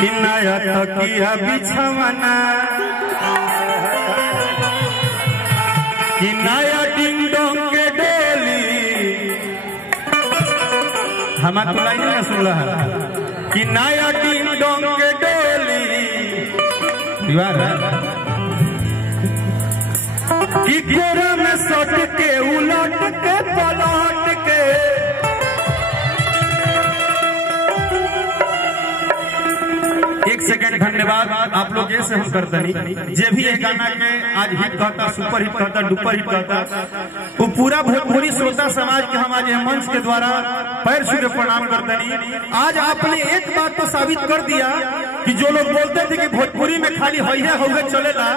कि नया तकिया बिछवना कि नया डिंग डोंग के डोली हमारा तो लाइन में सुन रहा है कि नया डिंग डोंग के डोली कि कोरा में सट के उलट के पलट के एक सेकंड धन्यवाद आप लोग ये से हम करते नहीं जे भी ये गाना के आज हिट कहता सुपर हिट कहता डुपर हिट कहता वो पूरा भोजपुरी श्रोता समाज के हम आज मंच के द्वारा पैर छू के प्रणाम करते नहीं। आज आपने एक बात तो साबित कर दिया कि जो लोग बोलते थे कि भोजपुरी में खाली हैया होगा चलेगा,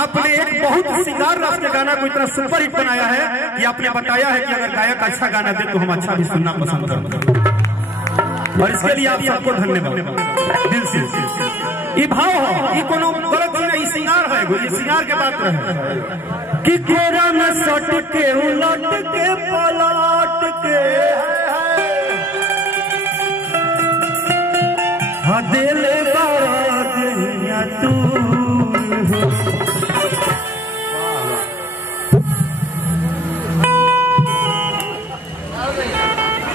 आपने एक बहुत श्रृंगार रस के गाना को इतना सुपर हिट बनाया है कि आपने बताया है कि अगर गायक अच्छा गाना दे तो हम अच्छा भी सुनना पसंद करते हैं और इसके लिए आप सबको धन्यवाद दिल से। ये भाव हो, ये कोनो गलत चीज नहीं, श्रृंगार है, ये श्रृंगार के बात रहे कि कोरा में सट के उलट के पलट के दिल बारा तू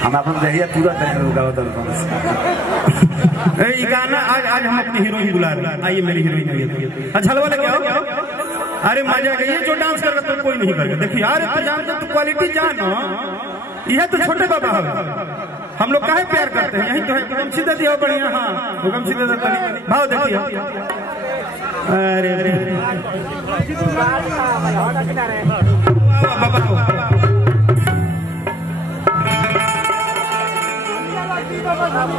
हम अपन दहिया पूरा टाइम गावत ये गाना आज हम अपनी हीरोइन बुला रहे हैं। आइए मेरी हीरोइन अच्छा वाले क्या हो? अरे मजा गई, ये जो डांस कर रहा तो कोई नहीं करेगा। देखिए यार तो जान तो क्वालिटी जान यह तो छोटे बाबा है, हम लोग काहे प्यार करते हैं, यही तो है। हुकम सीधे दिया बढ़िया, हाँ हुकम सीधे भाव देखिए। अरे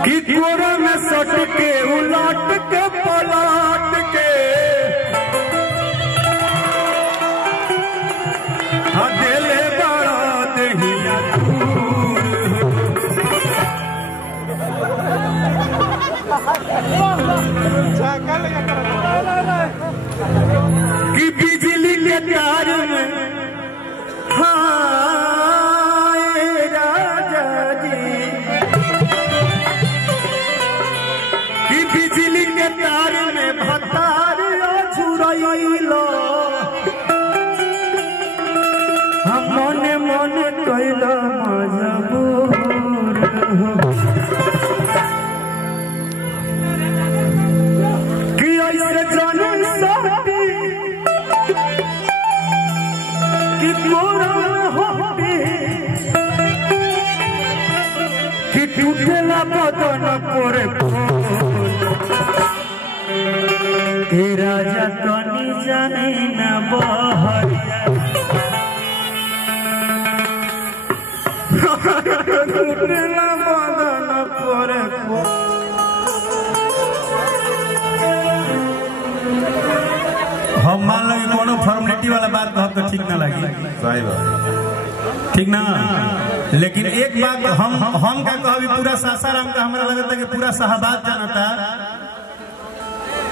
कि कोरा में सट के उलट के पलट के दिले बड़ा दहिया कि बिजली के तार में बिजली के तार में भतार छुड़ैलो हम मने मने कैला मजबूर कि ऐसे जन सहती कि मोरा होती कि टूटेला बदन पोरे राजा तनी जाने न बहरिया बदन पर हम मान लगे कोनो फॉर्मेलिटी वाला बात बहुत तो ठीक ना लगी, सही बात ठीक ना। लेकिन एक बात हम क्या कहो, पूरा सासाराम का हमारा लगता है कि पूरा शाहबाद जानता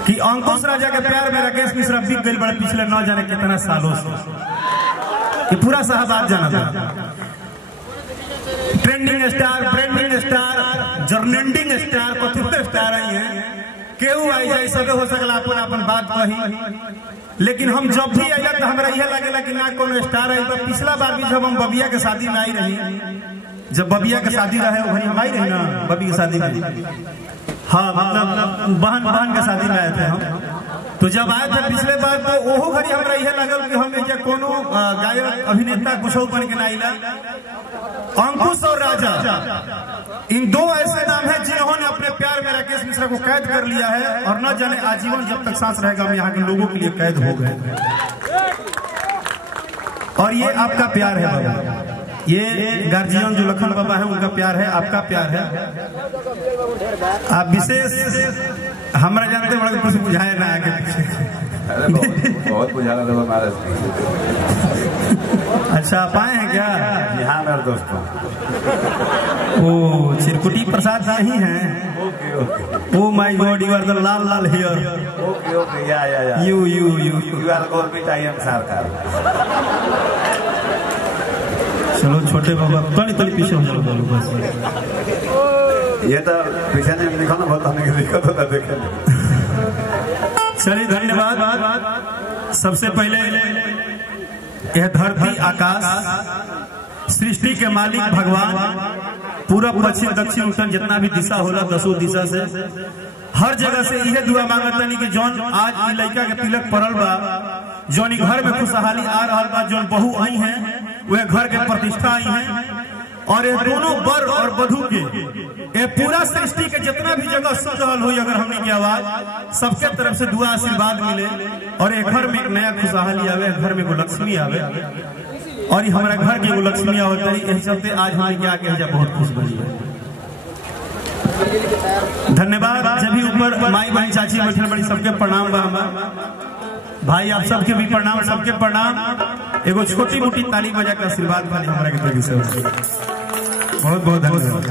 कि अंकुश राजा के प्यार में राकेश मिश्रा बिक गई बड़े पिछले 9 जाने कितना सालों से, कि पूरा शाहबाद जाना था। ट्रेंडिंग स्टार, ब्रांडिंग स्टार, जर्नेंडिंग स्टार, कथुर स्टार आई है, केहू आई जाए सब हो सकला अपन अपन बात कही। लेकिन हम जब भी आइला तो हमरा यह लगेला कि ना कोनो स्टार आई। तो पिछला बार भी जब हम बबिया के शादी में आई रही, जब बबिया के शादी रहे वही हम आई रही ना बबी की शादी में, हाँ मतलब बहन के शादी में आए थे हम। तो जब आए थे पिछले बार तो ओहो घड़ी हमरा यह लगल कि हम क्या कोनो गायक अभिनेता कुछ बन के नाइला। अंकुश और राजा इन दो ऐसे नाम है जिन्होंने अपने प्यार में राकेश मिश्रा को कैद कर लिया है और न जाने आजीवन जब तक सांस रहेगा हम यहाँ के लोगों के लिए कैद हो गए। और ये आपका प्यार है बाबा, ये गार्जियन जो लखन बाबा है उनका प्यार है, आपका प्यार है। आप विशेष हमारा जानते बड़ा कुछ बुझाए ना आगे पीछे। बहुत बुझाना था हमारे। अच्छा आप आए हैं क्या? हाँ मेरे दोस्तों, ओ चिरकुटी प्रसाद नहीं है। Oh my God, you R the Lal Lal here. Okay okay, yeah you are government, I am सरकार। चलो छोटे बाबा तनी पीछे हो जाओ बस। ये तो पीछे नहीं लिखा ना, बहुत हमें दिक्कत होता देखे। चलिए धन्यवाद। सबसे पहले यह धरती आकाश सृष्टि के मालिक भगवान पूरब पश्चिम दक्षिण उत्तर जितना भी दिशा होला 10 दिशा से हर जगह से यह दुआ मांगतनी कि जौन आज ई लड़का के तिलक पड़ल बा, जौन घर में खुशहाली आ रहा बा, जौन बहू आई हैं वह घर के प्रतिष्ठा आई हैं, और ये दोनों वर और वधू के ये पूरा सृष्टि के जितना भी जगह सुन रहा हो, अगर हमने की आवाज सबके तरफ से दुआ आशीर्वाद मिले और एक घर में एक नया खुशहाली आवे, घर में एगो लक्ष्मी आवे, और हमारा घर की एगो लक्ष्मी आवत है। चलते आज हमारे क्या कहे बहुत खुश बनी है। धन्यवाद। जब भी ऊपर माई बहन चाची बैठे बड़ी सबके प्रणाम बा, भाई आप सबके भी प्रणाम, सबके प्रणाम। एगो छोटी मोटी ताली बजा के आशीर्वाद खाली हमारा के तरफ से बहुत बहुत धन्यवाद।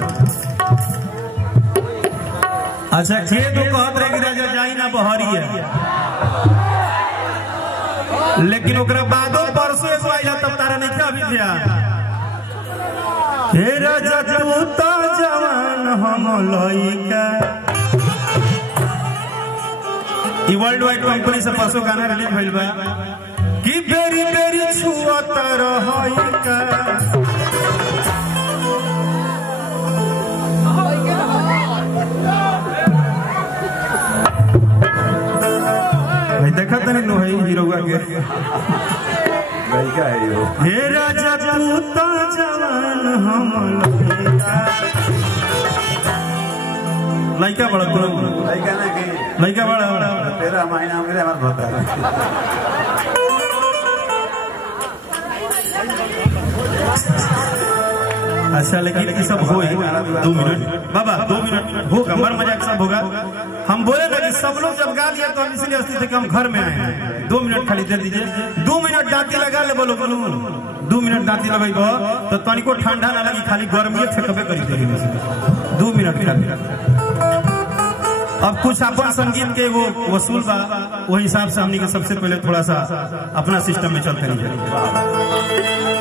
अच्छा खेत कहत रहे कि राजा जाई ना बहरी है, लेकिन ओकरा बादो परसों एगो आइला तब तारा नहीं क्या अभी ध्या हे राजा तू तो जवान हम लइका। ई वर्ल्ड वाइड कंपनी से परसों गाना रिलीज भइल बा कि बेरी बेरी छुअत रहइका। भाई देखा तनी नो है हीरोगा के लड़का है यो। हे राजा तू तो जवान हम लइका। लइका बड़ा तू लड़का ना कि लइका बड़ा तेरा महीना मेरे हमारे होता है। अच्छा लेकिन ये सब हो 2 मिनट बाबा, 2 मिनट होगा, मर मजाक सब होगा। हम बोले ना कि सब लोग जब गा लिया तो हम इसलिए अस्थित थे कि हम घर में आए हैं। 2 मिनट खाली दे दीजिए, 2 मिनट दांती लगा ले बोलो बोलो 2 मिनट दांती लगाई तो तनिको ठंडा ना लगी, खाली गर्मी फेंकबे करी देगी। 2 मिनट खाली। अब कुछ अपन संगीत के वो वसूल बा, वही हिसाब से हमने सबसे पहले थोड़ा सा अपना सिस्टम में चलते नहीं।